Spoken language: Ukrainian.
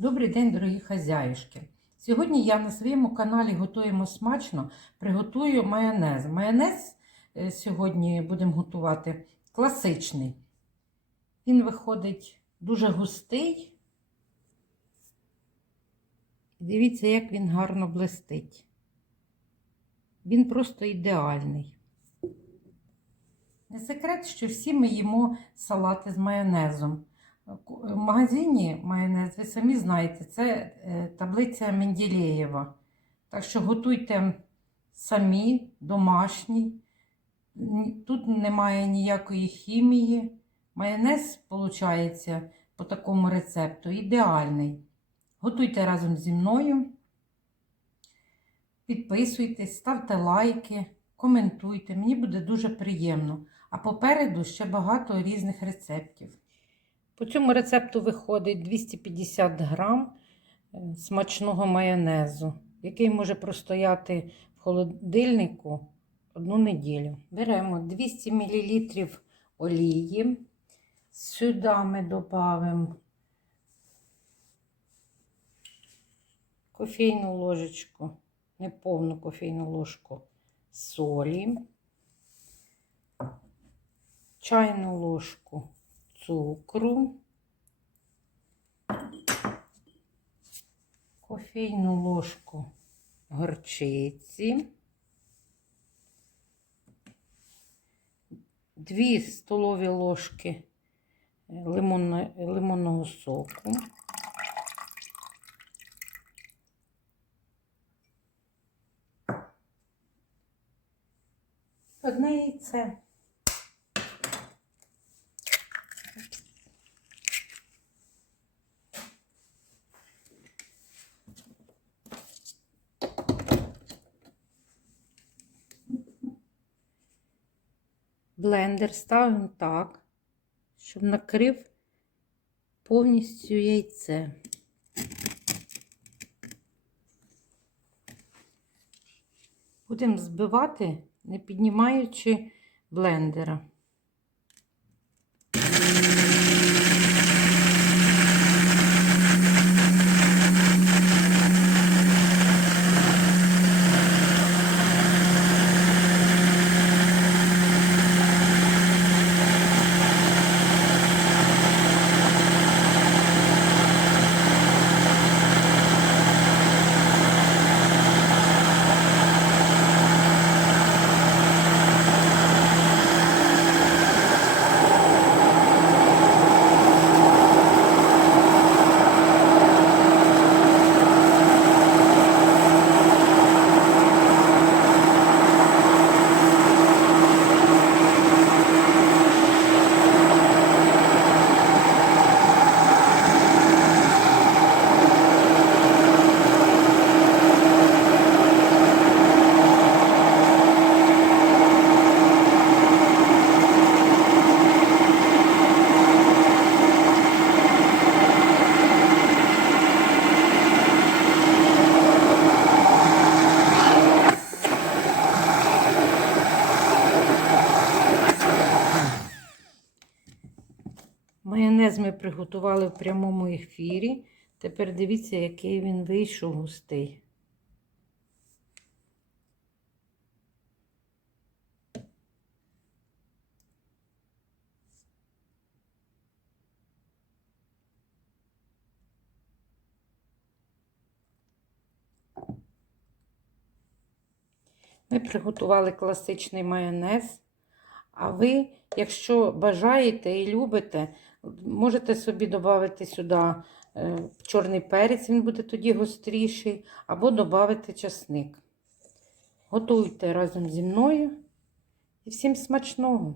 Добрий день, дорогі хазяюшки! Сьогодні я на своєму каналі Готуємо смачно приготую майонез. Майонез е, сьогодні будемо готувати класичний. Він виходить дуже густий. Дивіться, як він гарно блистить. Він просто ідеальний. Не секрет, що всі ми їмо салати з майонезом. В магазині майонез, ви самі знаєте, це е, таблиця Менделєєва. Так що готуйте самі, домашній. Тут немає ніякої хімії. Майонез, виходить, по такому рецепту ідеальний. Готуйте разом зі мною. Підписуйтесь, ставте лайки, коментуйте. Мені буде дуже приємно. А попереду ще багато різних рецептів. По цьому рецепту виходить 250 грам е, смачного майонезу, який може простояти в холодильнику одну неділю. Беремо 200 мл олії. Сюди ми додаємо кофейну ложечку, неповну кофейну ложку солі, чайну ложку цукру, кофейну ложку горчиці, 2 столові ложки лимонно- лимонного соку. Одне яйце. Блендер ставимо так, щоб накрив повністю яйце. Будемо збивати, не піднімаючи блендера. Майонез ми приготували в прямому ефірі. Тепер дивіться, який він вийшов густий. Ми приготували класичний майонез. А ви, якщо бажаєте і любите, можете собі додати сюди е, чорний перець, він буде тоді гостріший, або додати часник. Готуйте разом зі мною і всім смачного!